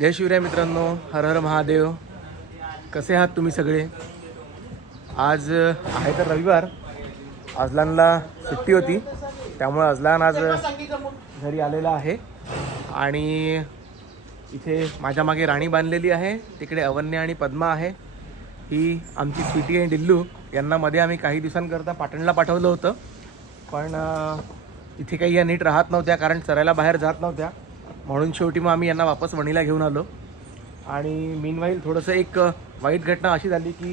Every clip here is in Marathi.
जय शिवराय मित्रांनो, हर हर महादेव. कसे आहात तुम्ही सगळे? आज आहे तर रविवार. अजलानला सुट्टी होती, त्यामुळे अजलान आज घरी आलेला आहे. आणि इथे माझ्या मागे राणी बांधलेली आहे, तिकडे अवन्या आणि पद्मा आहे. ही आमची स्वीटी आणि डिल्लू यांना मध्ये आम्ही काही दिवसांकरता पाटणला पाठवलं होतं, पण इथे काही या नीट राहत नव्हत्या, कारण चरायला बाहेर जात नव्हत्या. म्हणून शेवटी मग आम्ही यांना वापस वणीला घेऊन आलो. आणि मीनवाईल थोडंसं एक वाईट घटना अशी झाली की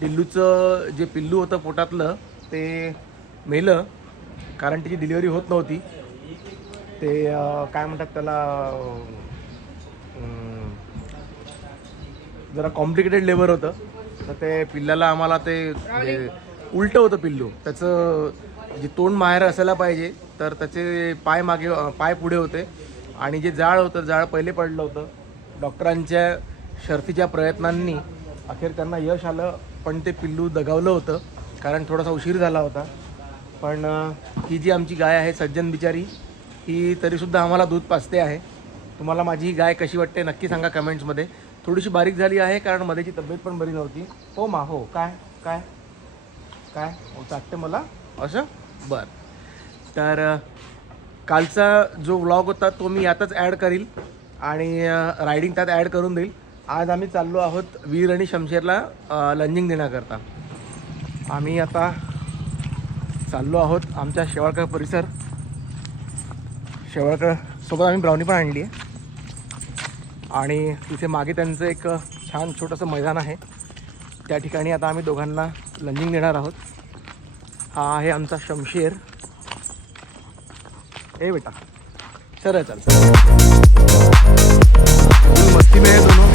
डिल्लूचं जे पिल्लू होतं पोटातलं ते मेलं, कारण तिची डिलिव्हरी होत नव्हती. ते काय म्हणतात त्याला, जरा कॉम्प्लिकेटेड लेबर होतं. तर ते पिल्लाला आम्हाला ते उलटं होतं पिल्लू. त्याचं जे तोंड माहेर असायला पाहिजे तर त्याचे पाय पुढे होते, आणि जे जाळ होतं जाळ पहिले पडलं होतं. डॉक्टरांच्या शर्थीच्या प्रयत्नांनी अखेर त्यांना यश आलं, पण ते पिल्लू दगावलं होतं, कारण थोडासा उशीर झाला होता. पण ही जी आमची गाय आहे सज्जन बिचारी, ही तरीसुद्धा आम्हाला दूध पाजते आहे. तुम्हाला माझी ही गाय कशी वाटते नक्की सांगा कमेंट्समध्ये. थोडीशी बारीक झाली आहे, कारण मध्येची तब्येत पण बरी नव्हती. हो मा, हो काय काय काय चाटते मला असं. बरं, तर कालचा जो व्लॉग होता तो मी यातच ॲड करील आणि रायडिंग त्यात ॲड करून देईल. आज आम्ही चाललो आहोत वीर आणि शमशेरला लंजिंग देण्याकरता. आम्ही आता चाललो आहोत आमच्या शेवाळकर परिसर. शेवाळकर सोबत आम्ही ब्राउनी पण आणली आहे, आणि तिथे मागे त्यांचं एक छान छोटंसं मैदान आहे. त्या ठिकाणी आता आम्ही दोघांना लंजिंग देणार आहोत. हा आहे आमचा शमशेर. ए बेटा सरळ चल. मस्ती में है दोनों.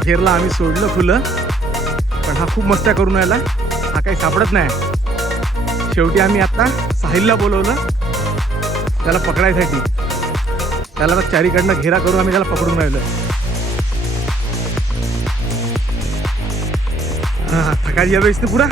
शमशेरला आम्ही सोडलं खुलं, पण हा खूप मस्त्या करून राहिला. हा काही सापडत नाही. शेवटी आम्ही आता साहिलला बोलवलं त्याला पकडायसाठी. त्याला आता चारीकडनं घेरा करून आम्ही त्याला पकडून राहिलो. हां, थका दिया बे इसने पूरा.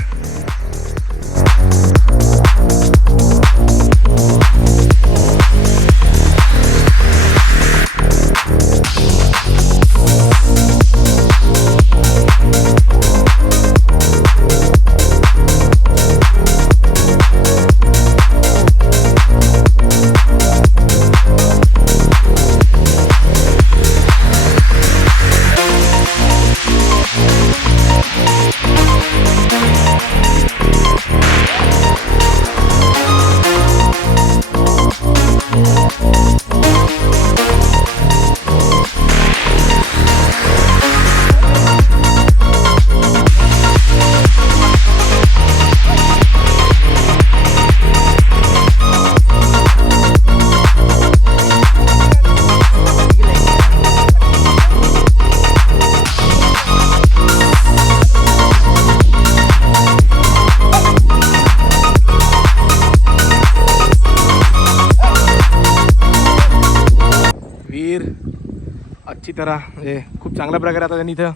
अच्छी तरह म्हणजे खूप चांगल्या प्रकारे आता त्यांनी इथं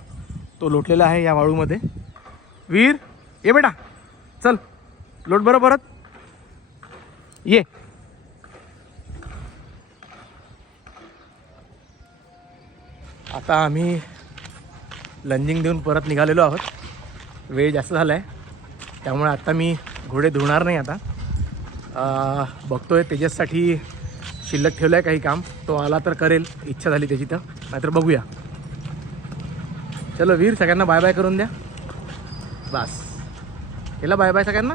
तो लोटलेला आहे या वाळूमध्ये. वीर ये बेटा, चल लोट बरं परत ये. आता आम्ही लंजिंग देऊन परत निघालेलो आहोत. वेळ जास्त झाला आहे, त्यामुळे आता मी घोडे धुणार नाही. आता बघतोय तेजससाठी शिल्लक ठेवलं आहे काही काम, तो आला तर करेल, इच्छा झाली त्याची तर, नाहीतर बघूया. चलो वीर, सगळ्यांना बाय बाय करून द्या. बस केला बाय बाय सगळ्यांना.